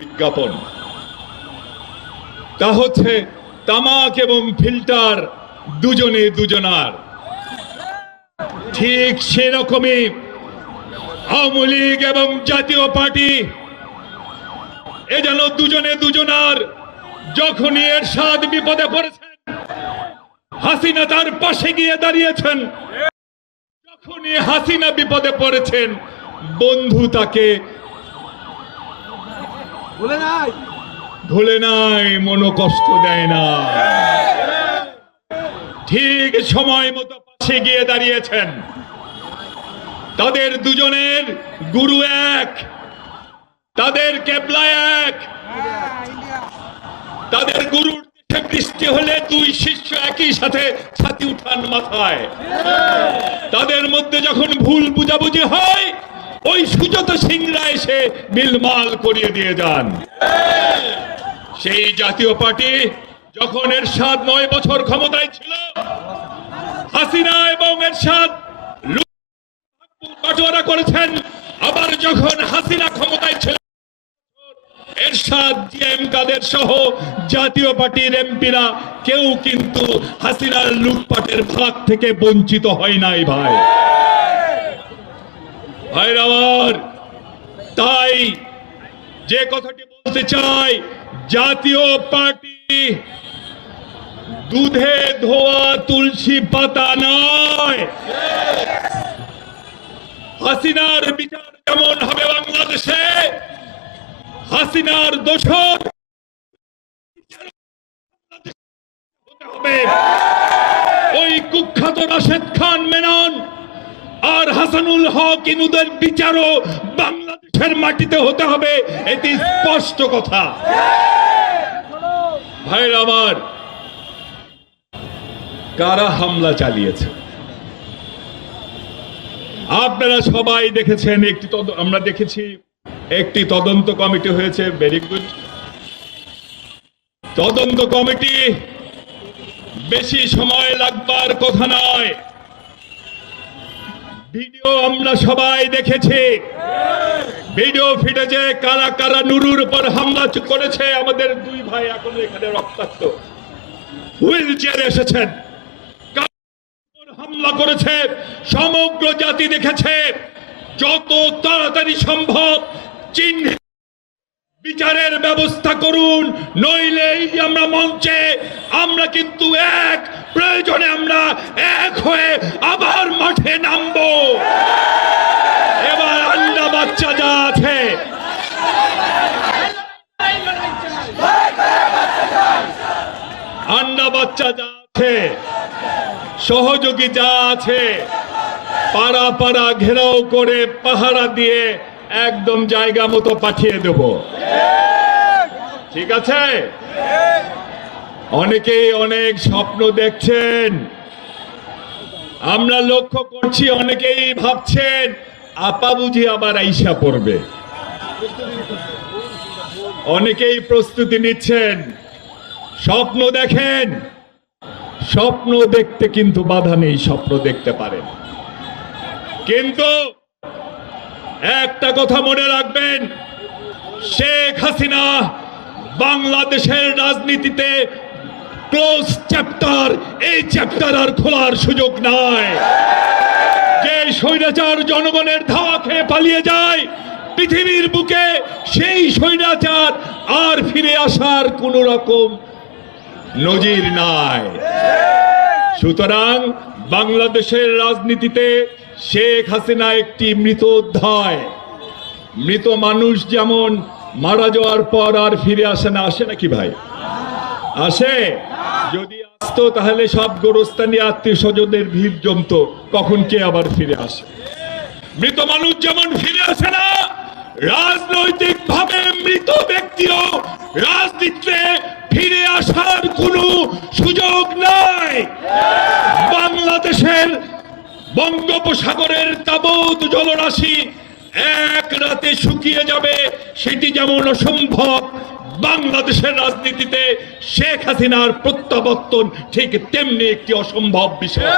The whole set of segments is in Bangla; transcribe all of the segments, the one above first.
বিজ্ঞাপন। তা হচ্ছে তামাক এবং ফিল্টার দুজনে দুজনার। ঠিক সেরকমই আওয়ামী লীগ এবং জাতীয় পার্টি, এ যেন দুজনে দুজনার যখনই এর স্বাদ বিপদে পড়েছেন হাসিনা তার পাশে গিয়ে দাঁড়িয়েছেন। যখনই হাসিনা বিপদে পড়েছেন, বন্ধু তাকে ভুলে নাই? মনো কষ্ট দেয় না। ঠিক সময় মতো পাশে গিয়ে দাঁড়িয়েছেন। তাদের দুজনের গুরু এক, তাদের কেবলা এক। তাদের গুরুর বৃষ্টি হলে দুই শিষ্য একই সাথে ছাতি উঠান মাথায়। তাদের মধ্যে যখন ভুল বুঝাবুঝি হয় ওই সুজত সিংরা এসে মিলমাল করিয়ে দিয়ে যান। সেই জাতীয় পার্টি যখন এরশাদ নয় বছর ক্ষমতায় ছিল, হাসিনা এবং এরশাদ বাটোয়ারা করেছেন। আবার যখন হাসিনা ক্ষমতায় ছিল, এরশাদ, জিএম কাদের সহ জাতীয় পার্টির এমপিরা কেউ কিন্তু হাসিনার লুটপাটের ভাগ থেকে বঞ্চিত হয় নাই ভাই। ভাইর আমার তাই যে কথাটি বলতে চাই, জাতীয় পার্টি দুধে ধোয়া তুলসী পাতা নয়। হাসিনার বিচার যেমন হবে বাংলাদেশে? হাসিনার দোষর হবে? ওই কুখ্যাত রাশেদ খান মেনন আর হাসানুল হক ইনুদের বিচারও বাংলাদেশের মাটিতে হতে হবে, এটি স্পষ্ট কথা। ভাইয়ের আমার, কারা হামলা চালিয়েছে? আপনারা সবাই দেখেছেন একটি আমরা দেখেছি একটি তদন্ত কমিটি হয়েছে ভেরি গুড তদন্ত কমিটি বেশি সময় লাগবার কথা নয়। ভিডিও আমরা সবাই দেখেছি। ভিডিও ফিটেছে কারা কারা নুরুর উপর হামলা করেছে, আমাদের দুই ভাই এখন এখানে রক্তাক্ত। হুইল চেয়ারে এসেছেন হামলা করেছে, সমগ্র জাতি দেখেছে। যত তাড়াতাড়ি সম্ভব চিহ্নিত বিচারের ব্যবস্থা করুন, নইলে আমরা মঞ্চে, আমরা কিন্তু এক, প্রয়োজনে আমরা এক হয়ে আবার মাঠে নামবো এবার আন্ডা বাচ্চা যা আছে আন্ডা বাচ্চা যা আছে, সহযোগী যা আছে, পাড়া পাড়া ঘেরাও করে পাহারা দিয়ে একদম জায়গা মতো পাঠিয়ে দেব। ঠিক আছে? অনেকেই অনেক স্বপ্ন দেখছেন। আমরা লক্ষ্য করছি, অনেকেই ভাবছেন, আপা বুঝি আবার আইসা পড়বে। অনেকেই প্রস্তুতি নিচ্ছেন। স্বপ্ন দেখেন। স্বপ্ন দেখতে কিন্তু বাধা নেই, স্বপ্ন দেখতে পারেন। কিন্তু একটা কথা মনে রাখবেন, শেখ হাসিনা বাংলাদেশের রাজনীতিতে ক্লোজ চ্যাপ্টার এই চ্যাপ্টার আর খোলার সুযোগ নাই। যে স্বৈরাচার জনগণের ধাওয়া খেয়ে পালিয়ে যায়, পৃথিবীর বুকে সেই স্বৈরাচার আর ফিরে আসার কোন রকম নজির নাই। সুতরাং বাংলাদেশের রাজনীতিতে শেখ হাসিনা একটি মৃত অধ্যায়। মৃত মানুষ যেমন মারা যাওয়ার পর আর ফিরে আসে না, আসে নাকি ভাই? আসে। যদি আসতো তাহলে সব গোরস্থানি আত্মীয় স্বজনের ভিড় জমতো, কখন কে আবার ফিরে আসে? মৃত মানুষ যেমন ফিরে আসে না রাজনৈতিক ভাবে মৃত ব্যক্তিও রাজনীতিতে ফিরে আসার কোনো সুযোগ নাই। বাংলাদেশের বঙ্গোপসাগরের তাবৎ জলরাশি এক রাতে শুকিয়ে যাবে, সেটি যেমন অসম্ভব। বাংলাদেশের রাজনীতিতে শেখ হাসিনার প্রত্যাবর্তন ঠিক তেমনি একটি অসম্ভব বিষয়।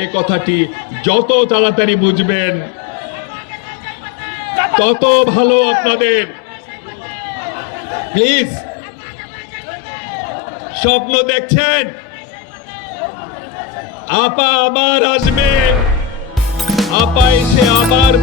এই কথাটি যত তাড়াতাড়ি বুঝবেন, তত ভালো আপনাদের। প্লিজ। স্বপ্ন দেখছেন? আপা আবার আসবে। আপা এসে আবার